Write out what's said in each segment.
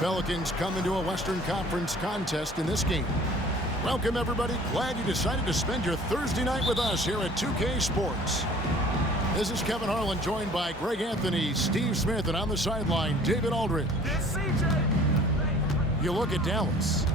Pelicans come into a Western Conference contest in this game. Welcome, everybody. Glad you decided to spend your Thursday night with us here at 2K Sports. This is Kevin Harlan, joined by Greg Anthony, Steve Smith, and on the sideline, David Aldridge. You look at Dallas.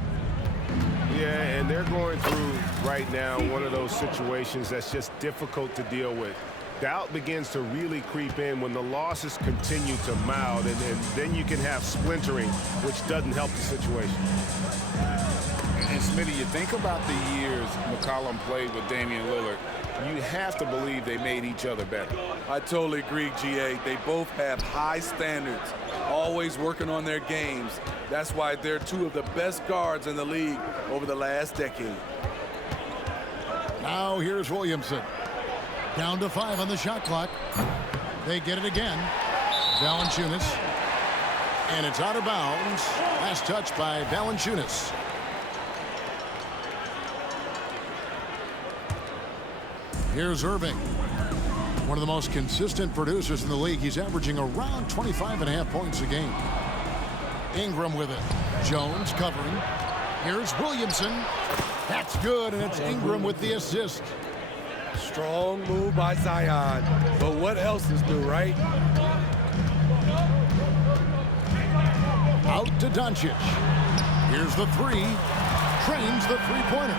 Yeah, and they're going through right now one of those situations that's just difficult to deal with. Doubt begins to really creep in when the losses continue to mount, and then you can have splintering, which doesn't help the situation. And Smitty, you think about the years McCollum played with Damian Lillard, you have to believe they made each other better. I totally agree, GA. They both have high standards, always working on their games. That's why they're two of the best guards in the league over the last decade. Now here's Williamson. Down to 5 on the shot clock. They get it again. Valanciunas. And it's out of bounds. Last touch by Valanciunas. Here's Irving. One of the most consistent producers in the league. He's averaging around 25.5 points a game. Ingram with it. Jones covering. Here's Williamson. That's good, and it's Ingram with the assist. Strong move by Zion, but what else is new, right? Out to Doncic. Here's the three. Trains the three-pointer.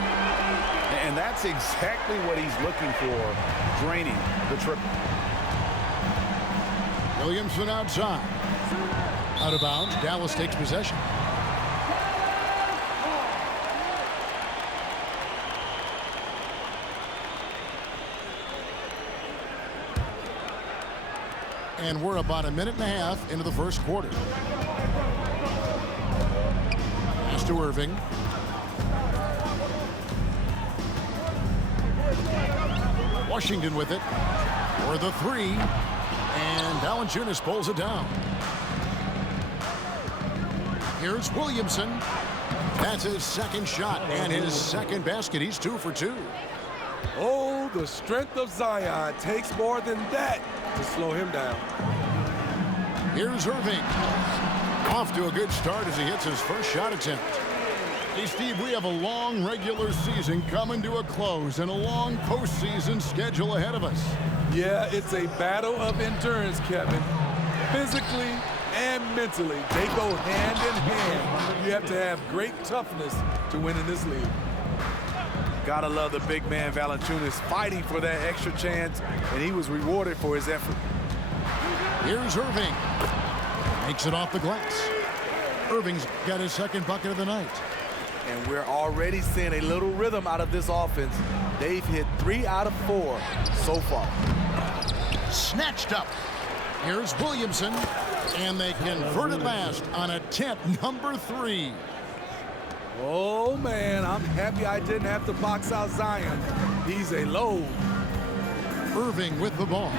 And that's exactly what he's looking for, draining the triple. Williamson outside. Out of bounds. Dallas takes possession. And we're about a minute and a half into the first quarter. Pass to Irving. Washington with it for the three. And Valanciunas pulls it down. Here's Williamson. That's his second shot and his second basket. He's 2 for 2. Oh, the strength of Zion takes more than that to slow him down. Here's Irving. Off to a good start as he hits his first shot attempt. Hey, Steve, we have a long regular season coming to a close and a long postseason schedule ahead of us. Yeah, it's a battle of endurance, Kevin. Physically and mentally, they go hand in hand. You have to have great toughness to win in this league. Gotta love the big man Valanciunas fighting for that extra chance, and he was rewarded for his effort. Here's Irving. Makes it off the glass. Irving's got his second bucket of the night. And we're already seeing a little rhythm out of this offense. They've hit 3 out of 4 so far. Snatched up. Here's Williamson. And they convert it last on attempt number 3. Oh, man, I'm happy I didn't have to box out Zion. He's a load. Irving with the ball.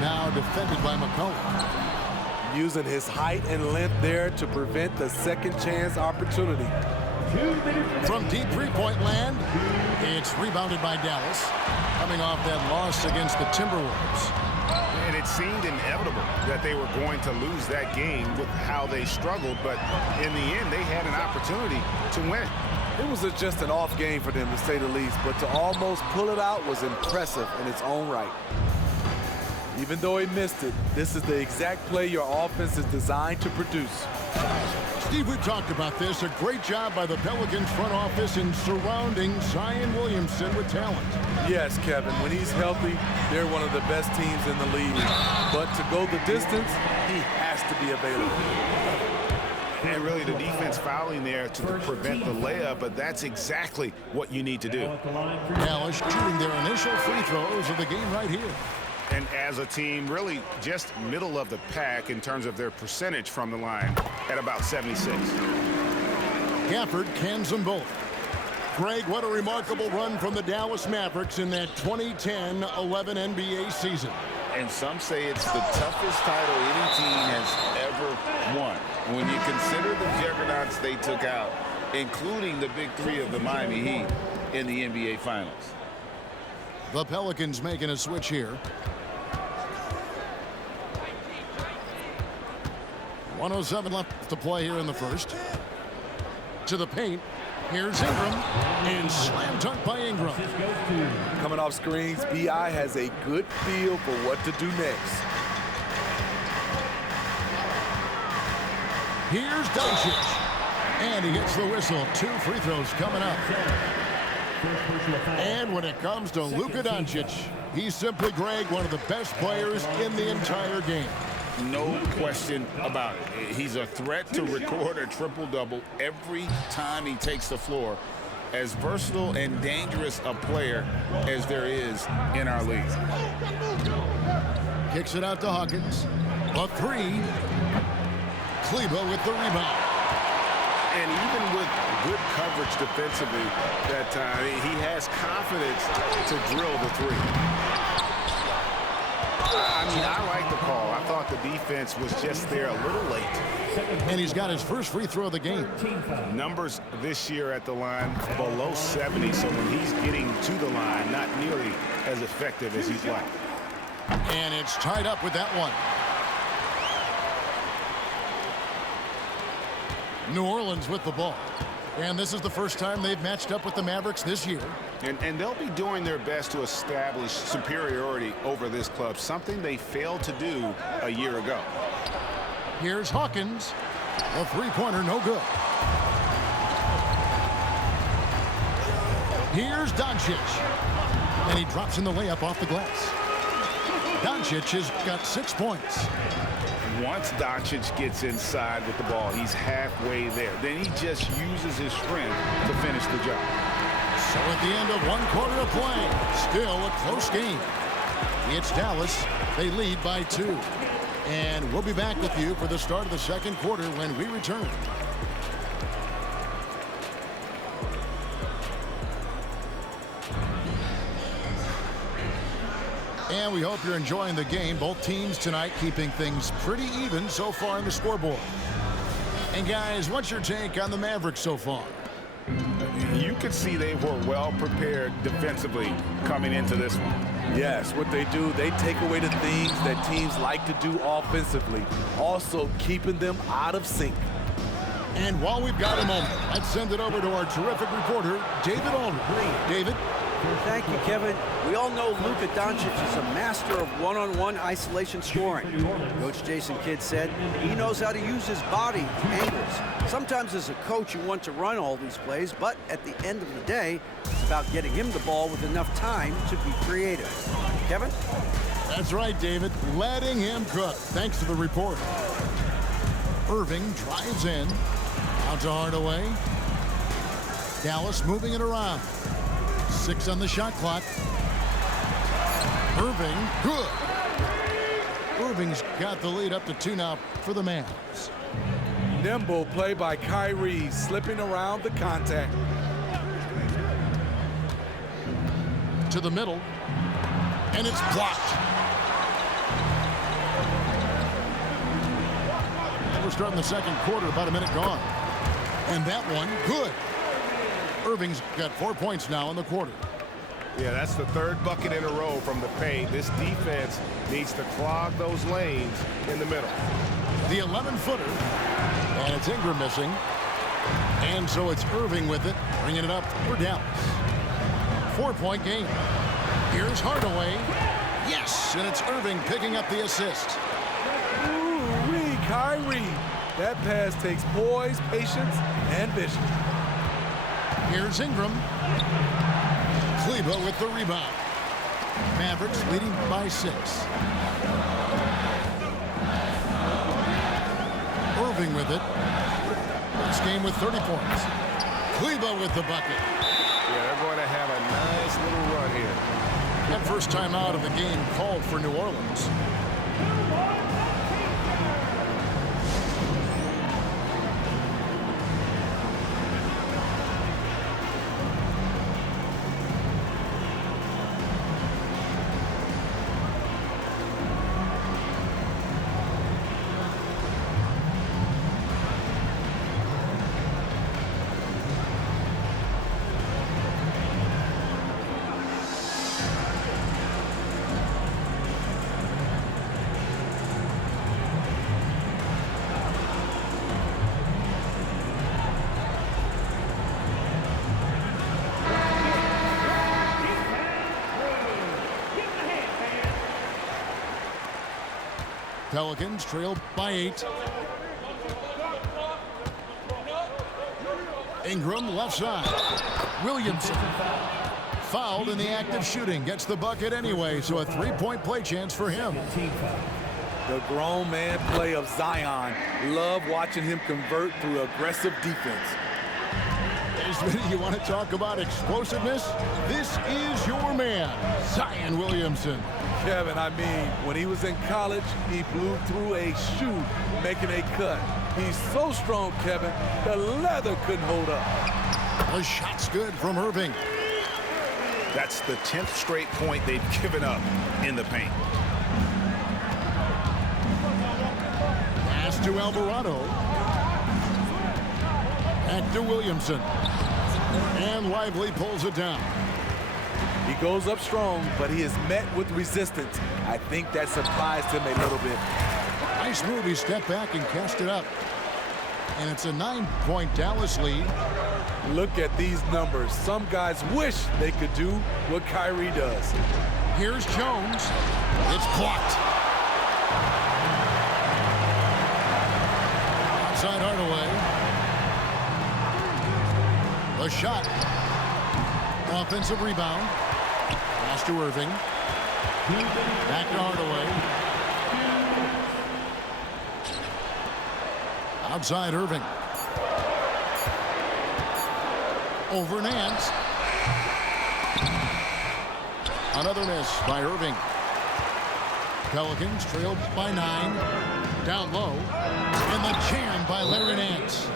Now defended by McCollum. Using his height and length there to prevent the second chance opportunity. From deep three-point land, it's rebounded by Dallas. Coming off that loss against the Timberwolves. And it seemed inevitable that they were going to lose that game with how they struggled, but in the end, they had an opportunity to win. It was just an off game for them, to say the least, but to almost pull it out was impressive in its own right. Even though he missed it, this is the exact play your offense is designed to produce. Steve, we talked about this. A great job by the Pelicans front office in surrounding Zion Williamson with talent. Yes, Kevin, when he's healthy, they're one of the best teams in the league. But to go the distance, he has to be available. And really the defense fouling there to prevent the layup, but that's exactly what you need to do. Dallas shooting their initial free throws of the game right here. And as a team, really just middle of the pack in terms of their percentage from the line at about 76. Gafford cans them both. Greg, what a remarkable run from the Dallas Mavericks in that 2010-11 NBA season. And some say it's the toughest title any team has ever won. When you consider the juggernauts they took out, including the big three of the Miami Heat in the NBA Finals. The Pelicans making a switch here. 1:07 left to play here in the first. To the paint. Here's Ingram. And slam dunk by Ingram. Coming off screens, B.I. has a good feel for what to do next. Here's Doncic. And he gets the whistle. 2 free throws coming up. And when it comes to Luka Doncic, he's simply, Greg, one of the best players in the entire game. No question about it. He's a threat to record a triple-double every time he takes the floor. As versatile and dangerous a player as there is in our league. Kicks it out to Hawkins. A 3. Kleber with the rebound. And even with good coverage defensively that time, he has confidence to drill the 3. I mean, I like the call. I thought the defense was just there a little late. And he's got his first free throw of the game. Numbers this year at the line below 70, so when he's getting to the line, not nearly as effective as he'd like. And it's tied up with that one. New Orleans with the ball. And this is the first time they've matched up with the Mavericks this year. And they'll be doing their best to establish superiority over this club, something they failed to do a year ago. Here's Hawkins. A three-pointer, no good. Here's Doncic. And he drops in the layup off the glass. Doncic has got 6 points. Once Doncic gets inside with the ball, he's halfway there. Then he just uses his strength to finish the job. So at the end of 1 quarter of play, still a close game. It's Dallas. They lead by 2. And we'll be back with you for the start of the second quarter when we return. And we hope you're enjoying the game. Both teams tonight keeping things pretty even so far in the scoreboard. And guys, what's your take on the Mavericks so far? You could see they were well prepared defensively coming into this one. Yes, what they do, they take away the things that teams like to do offensively, also keeping them out of sync. And while we've got a moment, let's send it over to our terrific reporter, David Aldridge. David? Thank you, Kevin. We all know Luka Doncic is a master of one-on-one isolation scoring. Coach Jason Kidd said he knows how to use his body, angles. Sometimes as a coach, you want to run all these plays, but at the end of the day, it's about getting him the ball with enough time to be creative. Kevin? That's right, David. Letting him cook. Thanks to the report. Irving drives in. Out to Hardaway. Dallas moving it around. 6 on the shot clock. Irving, good. Irving's got the lead up to 2 now for the Mavs. Nimble play by Kyrie, slipping around the contact. To the middle. And it's blocked. We're starting the second quarter, about a minute gone. And that one, good. Irving's got 4 points now in the quarter. Yeah, that's the 3rd bucket in a row from the paint. This defense needs to clog those lanes in the middle. The 11-footer. And it's Ingram missing. And so it's Irving with it, bringing it up for Dallas. 4-point game. Here's Hardaway. Yes, and it's Irving picking up the assist. Ooh-wee, Kyrie. That pass takes poise, patience, and vision. Here's Ingram. Kleber with the rebound. Mavericks leading by 6. Irving with it. This game with 30 points. Kleber with the bucket. Yeah, they're going to have a nice little run here. That first time out of the game called for New Orleans. Pelicans trail by 8. Ingram left side. Williamson fouled in the act of shooting. Gets the bucket anyway, so a 3-point play chance for him. The grown man play of Zion. Love watching him convert through aggressive defense. You want to talk about explosiveness? This is your man, Zion Williamson. Kevin, I mean, when he was in college, he blew through a shoe making a cut. He's so strong, Kevin, the leather couldn't hold up. The shot's good from Irving. That's the 10th straight point they've given up in the paint. Pass to Alvarado. Back to Williamson. And Lively pulls it down. He goes up strong, but he is met with resistance. I think that surprised him a little bit. Nice move. He stepped back and cast it up. And it's a 9-point Dallas lead. Look at these numbers. Some guys wish they could do what Kyrie does. Here's Jones. It's blocked. Outside Hardaway. The shot. Offensive rebound. Pass to Irving. Back to Hardaway. Outside Irving. Over Nance. Another miss by Irving. Pelicans trailed by 9. Down low. And the jam by Larry Nance.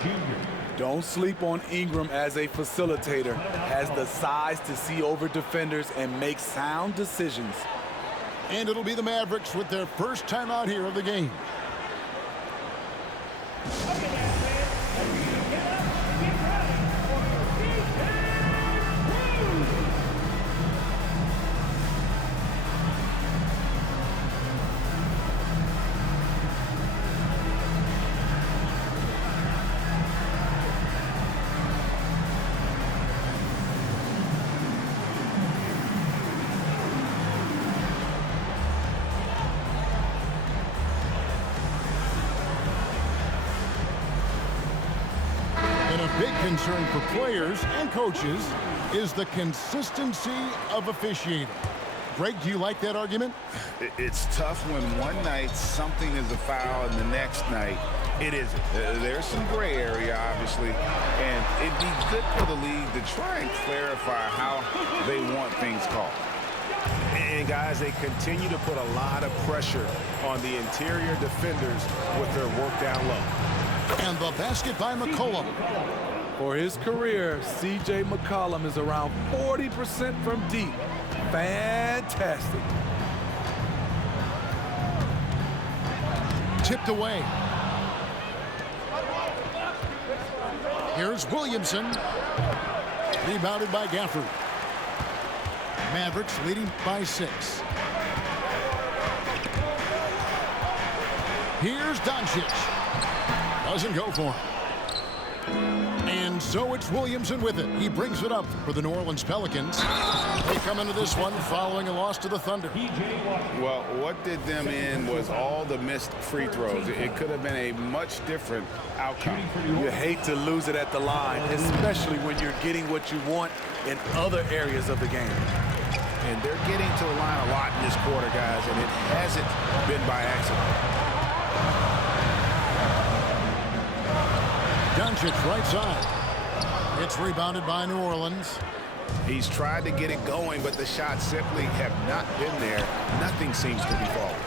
Don't sleep on Ingram as a facilitator. Has the size to see over defenders and make sound decisions. And it'll be the Mavericks with their first time out here of the game. Big concern for players and coaches is the consistency of officiating. Greg, do you like that argument? It's tough when one night something is a foul and the next night it isn't. There's some gray area, obviously, and it'd be good for the league to try and clarify how they want things called. And guys, they continue to put a lot of pressure on the interior defenders with their work down low. And the basket by McCollum. For his career, C.J. McCollum is around 40% from deep. Fantastic. Tipped away. Here's Williamson. Rebounded by Gafford. Mavericks leading by 6. Here's Doncic. Doesn't go for him. And so it's Williamson with it. He brings it up for the New Orleans Pelicans. They come into this one following a loss to the Thunder. Well, what did them in was all the missed free throws. It could have been a much different outcome. You hate to lose it at the line, especially when you're getting what you want in other areas of the game. And they're getting to the line a lot in this quarter, guys, and it hasn't been by accident. Doncic right side. It's rebounded by New Orleans. He's tried to get it going, but the shots simply have not been there. Nothing seems to be falling.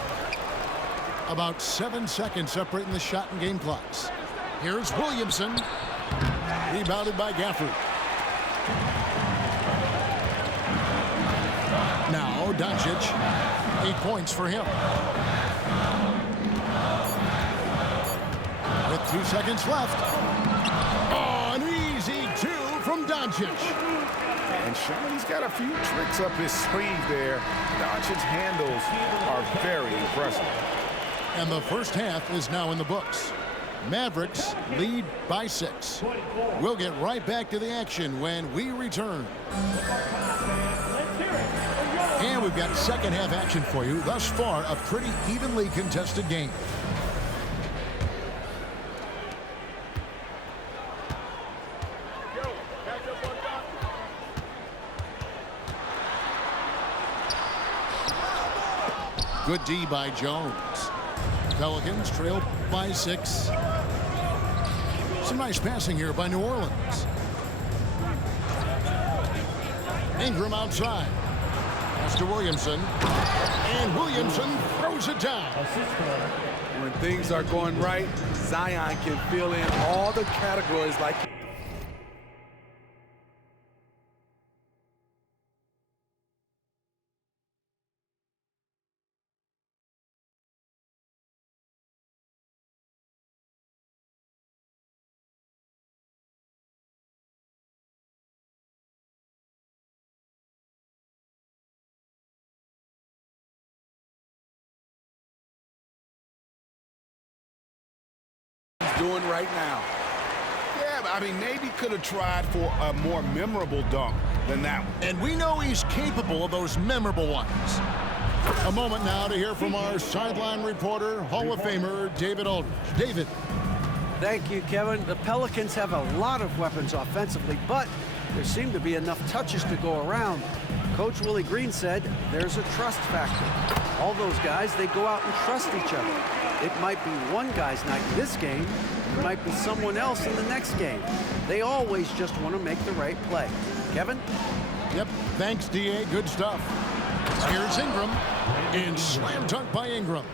About 7 seconds separating the shot and game clocks. Here's Williamson. Rebounded by Gafford. Now Doncic. 8 points for him. With 2 seconds left. Oh, an easy 2 from Doncic. And Sean, he's got a few tricks up his sleeve there. Doncic's handles are very impressive. And the first half is now in the books. Mavericks lead by 6. We'll get right back to the action when we return. Let's hear it for your And we've got second half action for you. Thus far, a pretty evenly contested game. Good D by Jones. Pelicans trail by 6. Some nice passing here by New Orleans. Ingram outside. Pass to Williamson. And Williamson throws it down. When things are going right, Zion can fill in all the categories like... doing right now. Yeah, I mean, maybe could have tried for a more memorable dunk than that one. And we know he's capable of those memorable ones. A moment now to hear from our sideline reporter, Hall of Famer David Aldridge. David. Thank you, Kevin. The Pelicans have a lot of weapons offensively, but there seem to be enough touches to go around. Coach Willie Green said there's a trust factor. All those guys, they go out and trust each other. It might be one guy's night in this game. It might be someone else in the next game. They always just want to make the right play. Kevin? Yep, thanks, D.A. Good stuff. Here's Ingram. And slam dunk by Ingram.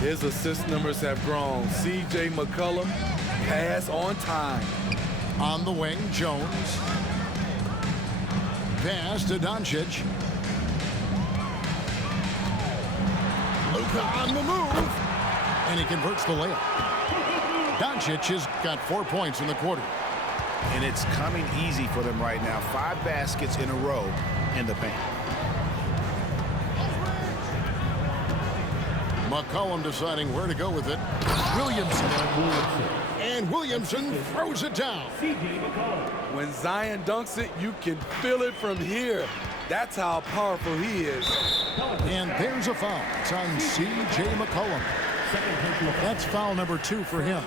His assist numbers have grown. C.J. McCollum, pass on time. On the wing, Jones. Pass to Doncic. Luka on the move. And he converts the layup. Doncic has got 4 points in the quarter. And it's coming easy for them right now. 5 baskets in a row in the paint. McCollum deciding where to go with it. Williamson. And Williamson throws it down. When Zion dunks it, you can feel it from here. That's how powerful he is. And there's a foul. It's on C.J. McCollum. That's foul number 2 for him.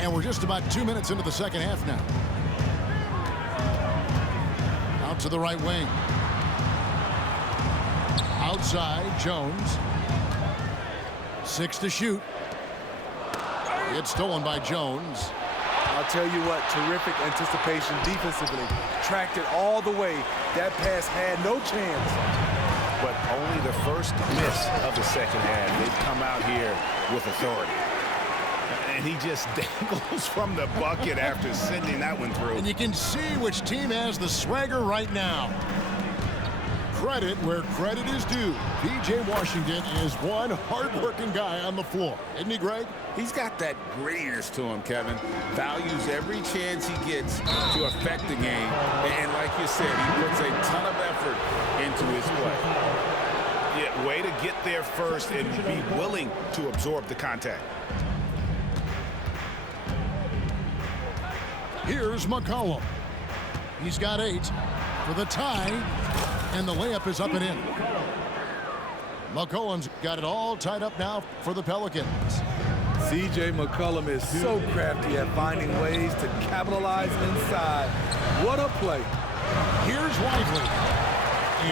And we're just about 2 minutes into the second half now. Out to the right wing. Outside, Jones. 6 to shoot. It's stolen by Jones. I'll tell you what, terrific anticipation defensively. Tracked it all the way. That pass had no chance. But only the first miss of the second half. They've come out here with authority. And he just dangles from the bucket after sending that one through. And you can see which team has the swagger right now. Credit where credit is due. P.J. Washington is one hard-working guy on the floor. Isn't he, Greg? He's got that grittiness to him, Kevin. Values every chance he gets to affect the game. And like you said, he puts a ton of effort into his play. Yeah, way to get there first and be willing to absorb the contact. Here's McCollum. He's got 8 for the tie, and the layup is up and in. McCollum's got it all tied up now for the Pelicans. C.J. McCollum is so crafty at finding ways to capitalize inside. What a play. Here's Lively,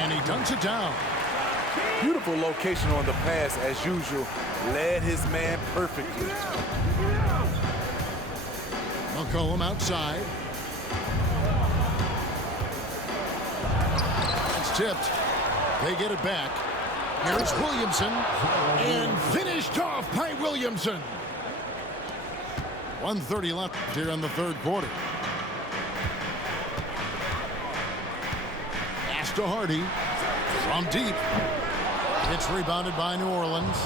and he dunks it down. Beautiful location on the pass as usual. Led his man perfectly. McCollum outside. It's tipped. They get it back. Here's Williamson. And finished off by Williamson. 1:30 left here in the third quarter. to Hardy. From deep. It's rebounded by New Orleans.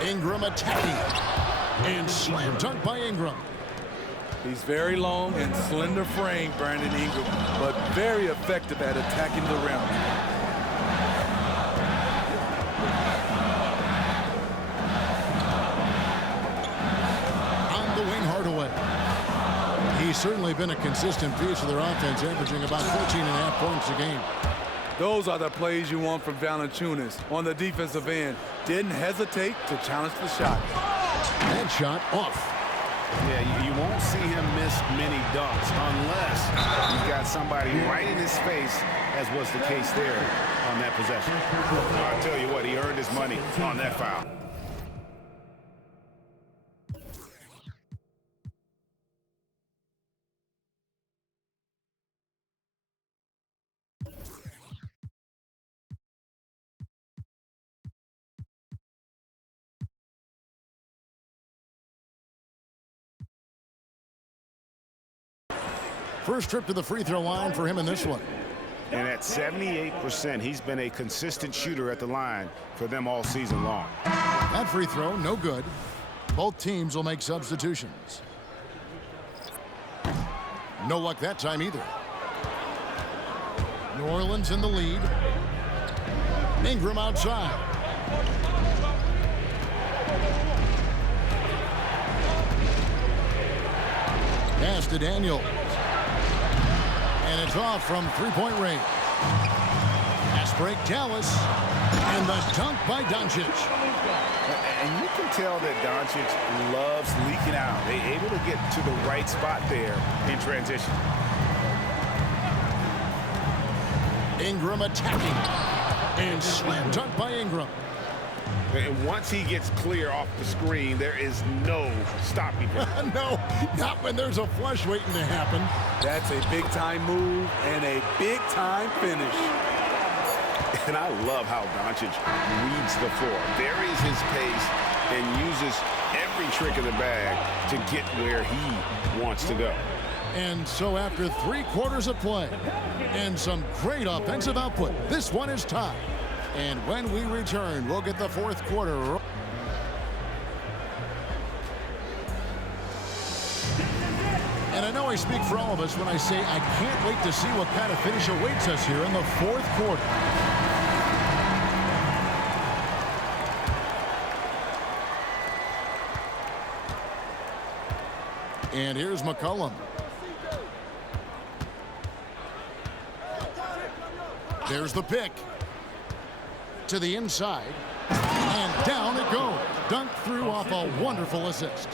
Ingram attacking. And slam dunk by Ingram. He's very long and slender frame, Brandon Ingram, but very effective at attacking the rim. On the wing, Hardaway. He's certainly been a consistent piece of their offense, averaging about 14.5 points a game. Those are the plays you want from Valanciunas on the defensive end. Didn't hesitate to challenge the shot. That shot off. Yeah, you won't see him miss many dunks unless you've got somebody right in his face, as was the case there on that possession. I'll tell you what, he earned his money on that foul. First trip to the free throw line for him in this one. And at 78%, he's been a consistent shooter at the line for them all season long. That free throw, no good. Both teams will make substitutions. No luck that time either. New Orleans in the lead. Ingram outside. Pass to Daniels. And it's off from three-point range. Pass break, Dallas. And the dunk by Doncic. And you can tell that Doncic loves leaking out. They're able to get to the right spot there in transition. Ingram attacking. And slam dunk by Ingram. And once he gets clear off the screen, there is no stopping him. No, not when there's a flush waiting to happen. That's a big-time move and a big-time finish. And I love how Doncic reads the floor, varies his pace, and uses every trick of the bag to get where he wants to go. And so after 3 quarters of play and some great offensive output, this one is tied. And when we return, we'll get the fourth quarter. And I know I speak for all of us when I say I can't wait to see what kind of finish awaits us here in the fourth quarter. And here's McCollum. There's the pick. To the inside, and down it goes. Dunked through off a wonderful assist.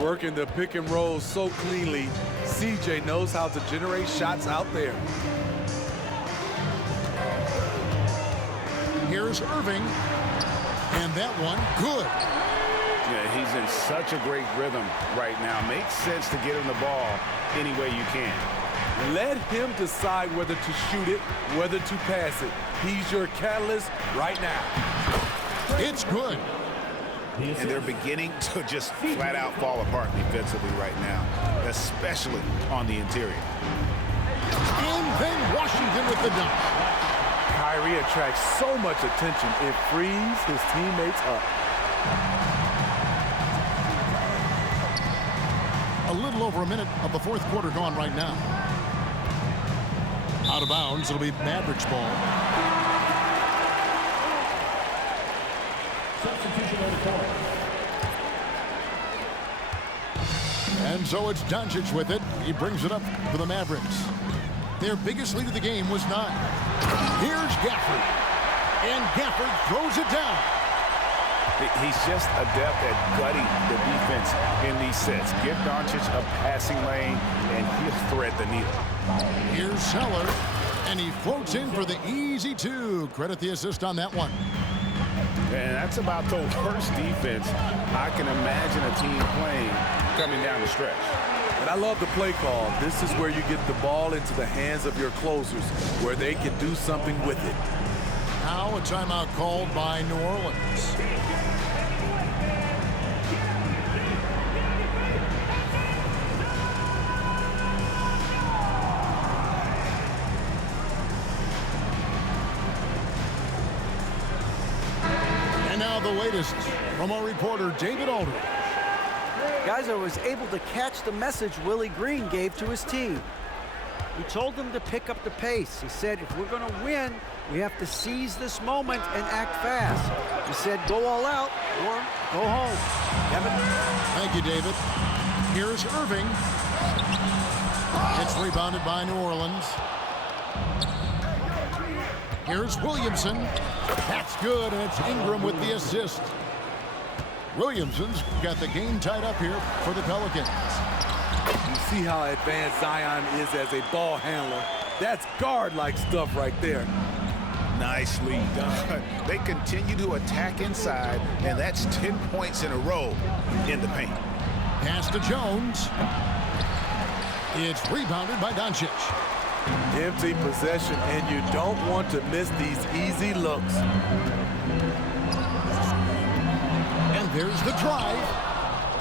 Working the pick and roll so cleanly, CJ knows how to generate shots out there. Here's Irving, and that one good. Yeah, he's in such a great rhythm right now. Makes sense to get him the ball any way you can. Let him decide whether to shoot it, whether to pass it. He's your catalyst right now. It's good. And they're beginning to just flat out fall apart defensively right now, especially on the interior. And then Washington with the dunk. Kyrie attracts so much attention, it frees his teammates up. A little over a minute of the fourth quarter gone right now. Out of bounds, it'll be Mavericks ball. And so it's Doncic with it. He brings it up for the Mavericks. Their biggest lead of the game was 9. Here's Gafford. And Gafford throws it down. He's just adept at gutting the defense in these sets. Give Doncic a passing lane, and he'll thread the needle. Here's Seller, and he floats in for the easy 2. Credit the assist on that one. And that's about the worst defense I can imagine a team playing coming down the stretch. And I love the play call. This is where you get the ball into the hands of your closers, where they can do something with it. Now a timeout called by New Orleans. the latest from our reporter, David Aldridge. Guys, I was able to catch the message Willie Green gave to his team. He told them to pick up the pace. He said, if we're going to win, we have to seize this moment and act fast. He said, go all out or go home. Kevin? Thank you, David. Here's Irving. It's rebounded by New Orleans. Here's Williamson. That's good, and it's Ingram with the assist. Williamson's got the game tied up here for the Pelicans. You see how advanced Zion is as a ball handler. That's guard-like stuff right there. Nicely done. They continue to attack inside, and that's 10 points in a row in the paint. Pass to Jones. It's rebounded by Doncic. Empty possession, and you don't want to miss these easy looks. And there's the drive.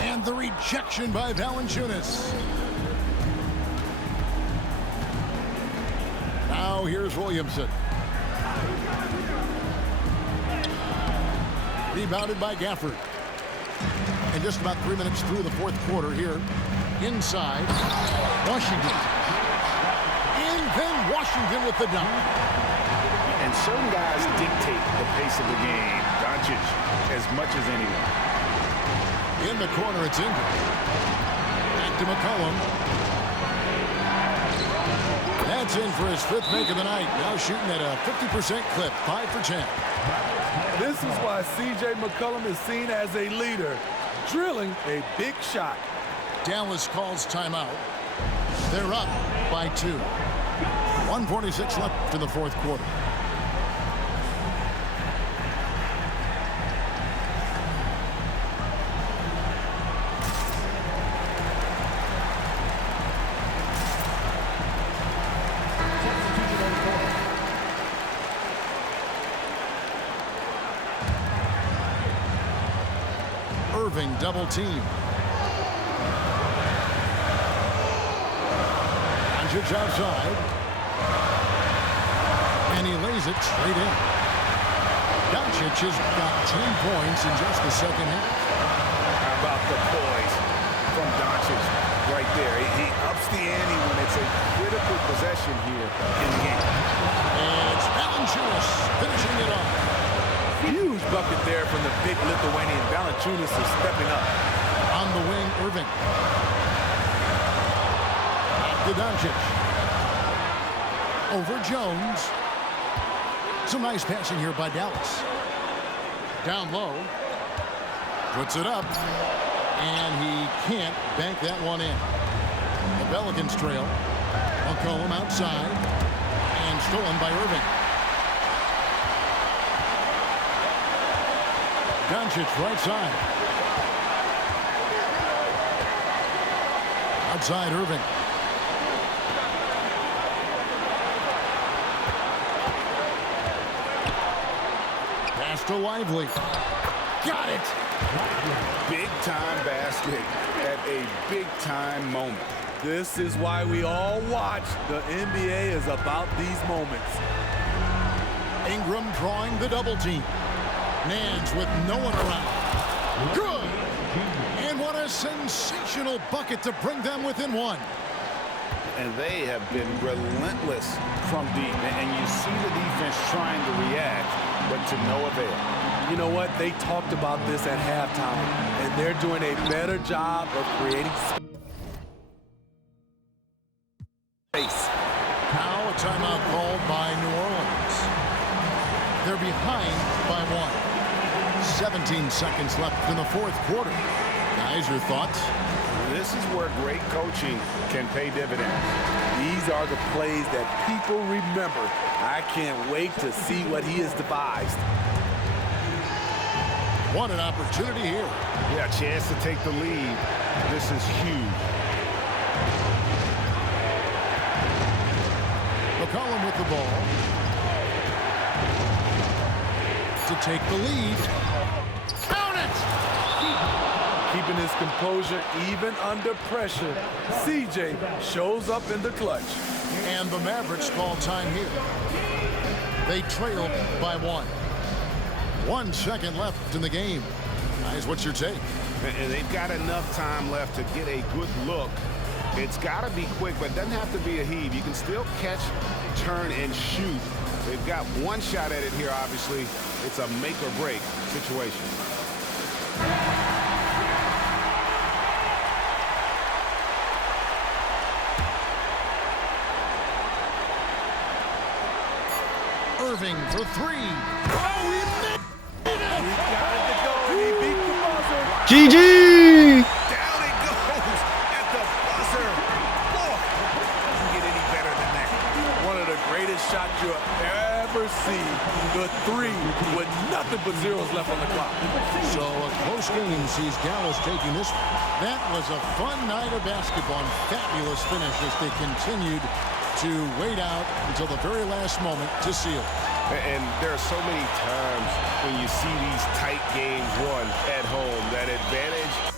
And the rejection by Valanciunas. Now here's Williamson. Rebounded by Gafford. And just about 3 minutes through the fourth quarter here. Inside, Washington. And then Washington with the dunk. And certain guys dictate the pace of the game. Doncic as much as anyone. In the corner, it's Ingram. Back to McCollum. That's in for his fifth make of the night. Now shooting at a 50% clip, 5 for 10. This is why C.J. McCollum is seen as a leader, drilling a big shot. Dallas calls timeout. They're up by 2. 1:46 left in the fourth quarter. Irving double team. Doncic outside. And he lays it straight in. Doncic has got 10 points in just the second half. How about the poise from Doncic right there? He ups the ante when it's a critical possession here in the game. And it's Valanciunas finishing it off. Huge bucket there from the big Lithuanian. Valanciunas is stepping up. On the wing, Irving. Back to Doncic. Over Jones. Some nice passing here by Dallas. Down low. Puts it up. And he can't bank that one in. The Pelicans trail. McCollum outside. And stolen by Irving. Doncic right side. Outside Irving. Pass to Lively. Got it. Big time basket at a big time moment. This is why we all watch. The NBA is about these moments. Ingram drawing the double team. Nance with no one around. Good. And what a sensational bucket to bring them within 1. And they have been relentless from deep. And you see the defense trying to react, but to no avail. You know what? They talked about this at halftime, and they're doing a better job of creating space. Now a timeout called by New Orleans. They're behind by 1. 17 seconds left in the fourth quarter. Guys, your thoughts? This is where great coaching can pay dividends. These are the plays that people remember. I can't wait to see what he has devised. What an opportunity here. Yeah, a chance to take the lead. This is huge. McCollum with the ball. To take the lead. Count it! Keeping his composure even under pressure. CJ shows up in the clutch. And the Mavericks call time here. They trail by 1. 1 second left in the game. Guys, what's your take? And they've got enough time left to get a good look. It's got to be quick, but it doesn't have to be a heave. You can still catch, turn, and shoot. They've got one shot at it here, obviously. It's a make-or-break situation. Irving for three. Oh, he made it! He got it to go, and he beat the buzzer. GG! Down it goes at the buzzer. Boy, doesn't get any better than that. One of the greatest shots you'll ever see. The three with nothing but zeros left on the clock. So a close game sees Dallas taking this. That was a fun night of basketball and fabulous finish as they continued to wait out until the very last moment to seal. And there are so many times when you see these tight games won at home, that advantage